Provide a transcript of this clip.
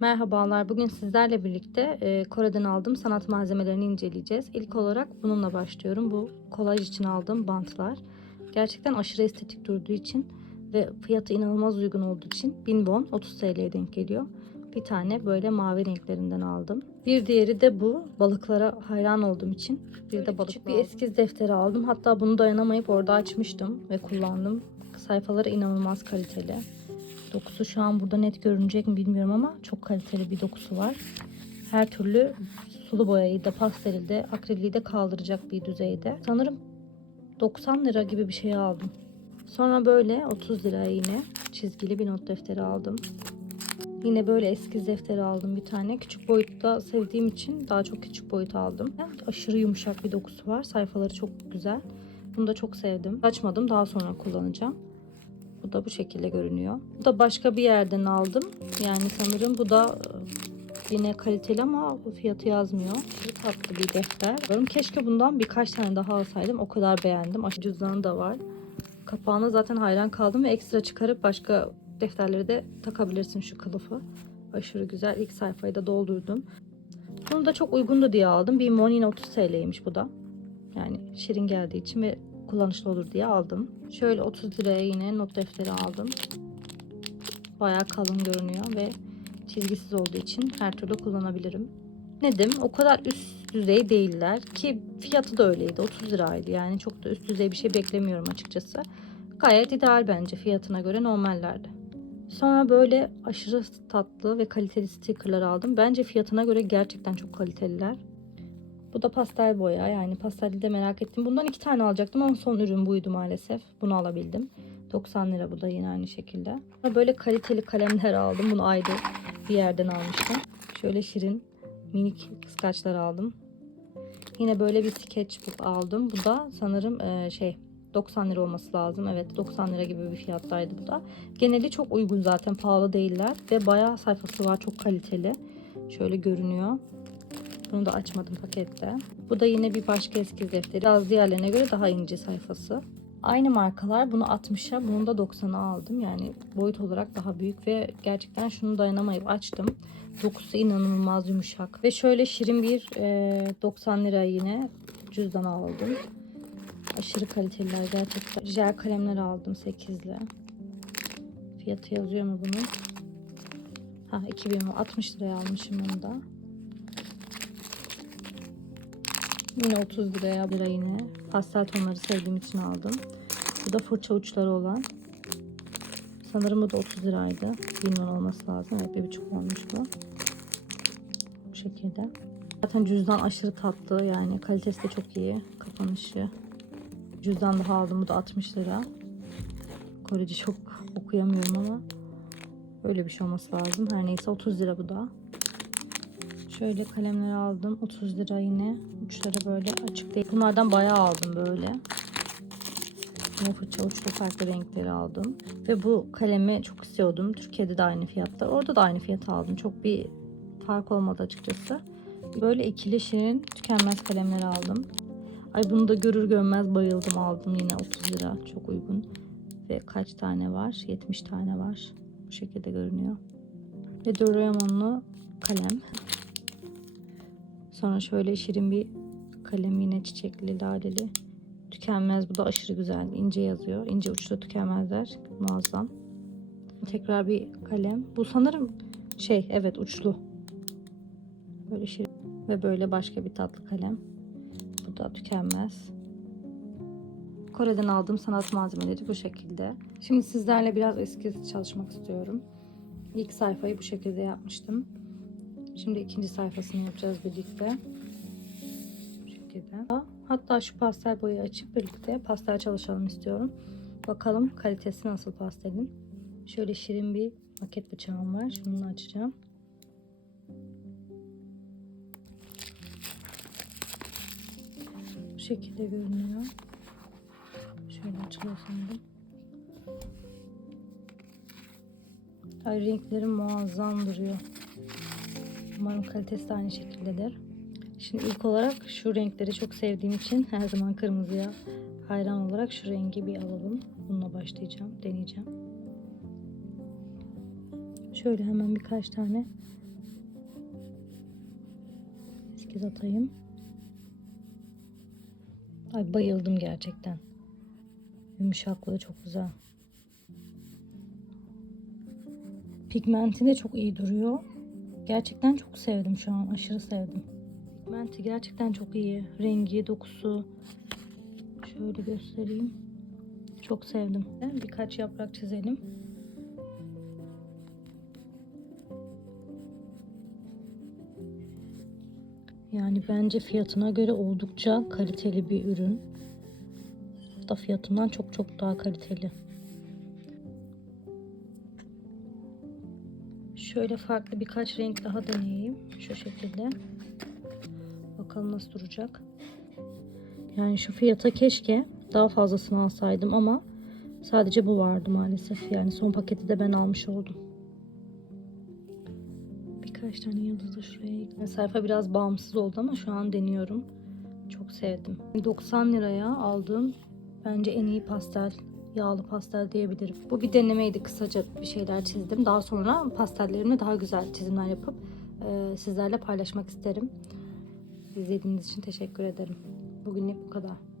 Merhabalar. Bugün sizlerle birlikte e, Kore'den aldığım sanat malzemelerini inceleyeceğiz. İlk olarak bununla başlıyorum. Bu kolaj için aldığım bantlar. Gerçekten aşırı estetik durduğu için ve fiyatı inanılmaz uygun olduğu için 1000 won 30 TL'ye denk geliyor. Bir tane böyle mavi renklerinden aldım. Bir diğeri de bu. Balıklara hayran olduğum için. Bir de balık Küçük bir eskiz defteri aldım. Hatta bunu dayanamayıp orada açmıştım ve kullandım. Sayfaları inanılmaz kaliteli. Dokusu şu an burada net görünecek mi bilmiyorum ama çok kaliteli bir dokusu var. Her türlü sulu boyayı da pasteli de akriliği de kaldıracak bir düzeyde. Sanırım 90 lira gibi bir şey aldım. Sonra böyle 30 liraya yine çizgili bir not defteri aldım. Yine böyle eskiz defteri aldım bir tane. Küçük boyutta sevdiğim için daha çok küçük boyut aldım. Aşırı yumuşak bir dokusu var. Sayfaları çok güzel. Bunu da çok sevdim. Açmadım daha sonra kullanacağım. Bu da bu şekilde görünüyor. Bu da başka bir yerden aldım. Yani sanırım bu da e, yine kaliteli ama fiyatı yazmıyor. Çok tatlı bir defter. Diyorum, Keşke bundan birkaç tane daha alsaydım. O kadar beğendim. Aşırı cüzdanı da var. Kapağına zaten hayran kaldım ve ekstra çıkarıp başka defterleri de takabilirsin şu kılıfı. Aşırı güzel. İlk sayfayı da doldurdum. Bunu da çok uygundu diye aldım. Bir mon yine 30 TL'ymiş bu da. Yani şirin geldiği için ve kullanışlı olur diye aldım. Şöyle 30 liraya yine not defteri aldım. Bayağı kalın görünüyor ve çizgisiz olduğu için her türlü kullanabilirim. Nedim o kadar üst düzey değiller ki fiyatı da öyleydi 30 liraydı yani çok da üst düzey bir şey beklemiyorum açıkçası. Gayet ideal bence fiyatına göre normallerde. Sonra böyle aşırı tatlı ve kaliteli stickerlar aldım. Bence fiyatına göre gerçekten çok kaliteliler. Bu da pastel boya yani pasteli de merak ettim. Bundan iki tane alacaktım ama son ürün buydu maalesef. Bunu alabildim. 90 lira bu da yine aynı şekilde. Böyle kaliteli kalemler aldım. Bunu ayrı bir yerden almıştım. Şöyle şirin minik kıskaçlar aldım. Yine böyle bir sketchbook aldım. Bu da sanırım e, şey 90 lira olması lazım. Evet 90 lira gibi bir fiyattaydı bu da. Geneli çok uygun zaten pahalı değiller ve bayağı sayfası var çok kaliteli. Şöyle görünüyor. Bunu da açmadım pakette. Bu da yine bir başka eski defteri. Biraz diğerlerine göre daha ince sayfası. Aynı markalar bunu 60'a bunu da 90'a aldım. Yani boyut olarak daha büyük ve gerçekten şunu dayanamayıp açtım. Dokusu inanılmaz yumuşak. Ve şöyle şirin bir e, 90 lira yine cüzdan aldım. Aşırı kaliteliler gerçekten. Jel kalemler aldım 8'li. Fiyatı yazıyor mu bunun? Ha 2000 60 liraya almışım bunu da. Yine 30 liraya lira yine. Pastel tonları sevdiğim için aldım. Bu da fırça uçları olan. Sanırım bu da 30 liraydı. Bilmiyorum olması lazım. Evet bir buçuk olmuş bu. Bu şekilde. Zaten cüzdan aşırı tatlı. Yani kalitesi de çok iyi. Kapanışı. Cüzdan daha aldım. Bu da 60 lira. Korece çok okuyamıyorum ama öyle bir şey olması lazım. Her neyse 30 lira bu da. Şöyle kalemler aldım. 30 lira yine. Uçları böyle açık değil. Bunlardan bayağı aldım böyle. Yine fırça uçlu farklı renkleri aldım. Ve bu kalemi çok istiyordum. Türkiye'de de aynı fiyatlar. Orada da aynı fiyata aldım. Çok bir fark olmadı açıkçası. Böyle ikili şirin tükenmez kalemler aldım. Ay bunu da görür görmez bayıldım aldım yine 30 lira. Çok uygun. Ve kaç tane var? 70 tane var. Bu şekilde görünüyor. Ve Doraemon'lu kalem. Sonra şöyle şirin bir kalem yine çiçekli, laleli. Tükenmez. Bu da aşırı güzel. İnce yazıyor. İnce uçlu tükenmezler. Muazzam. Tekrar bir kalem. Bu sanırım şey evet uçlu. Böyle şirin. Ve böyle başka bir tatlı kalem. Bu da tükenmez. Kore'den aldığım sanat malzemeleri bu şekilde. Şimdi sizlerle biraz eskiz çalışmak istiyorum. İlk sayfayı bu şekilde yapmıştım. Şimdi ikinci sayfasını yapacağız birlikte. Bu şekilde. Hatta şu pastel boyayı açıp birlikte pastel çalışalım istiyorum. Bakalım kalitesi nasıl pastelin. Şöyle şirin bir maket bıçağım var. Şunu açacağım. Bu şekilde görünüyor. Şöyle açılıyor sanırım. Ay renkleri muazzam duruyor. Umarım kalitesi de aynı şekildedir. Şimdi ilk olarak şu renkleri çok sevdiğim için her zaman kırmızıya hayran olarak şu rengi bir alalım. Bununla başlayacağım, deneyeceğim. Şöyle hemen birkaç tane 8 atayım. Ay bayıldım gerçekten. Yumuşaklığı çok güzel. Pigmenti de çok iyi duruyor. Gerçekten çok sevdim şu an. Aşırı sevdim. Pigmenti gerçekten çok iyi. Rengi, dokusu. Şöyle göstereyim. Çok sevdim. Birkaç yaprak çizelim. Yani bence fiyatına göre oldukça kaliteli bir ürün. Hatta fiyatından çok çok daha kaliteli. Şöyle farklı birkaç renk daha deneyeyim. Şu şekilde. Bakalım nasıl duracak. Yani şu fiyata keşke daha fazlasını alsaydım ama sadece bu vardı maalesef. Yani son paketi de ben almış oldum. Birkaç tane yıldız da şuraya ekledim. Sayfa biraz bağımsız oldu ama şu an deniyorum. Çok sevdim. 90 liraya aldığım bence en iyi pastel yağlı pastel diyebilirim. Bu bir denemeydi. Kısaca bir şeyler çizdim. Daha sonra pastellerimle daha güzel çizimler yapıp e, sizlerle paylaşmak isterim. İzlediğiniz için teşekkür ederim. Bugünlük bu kadar.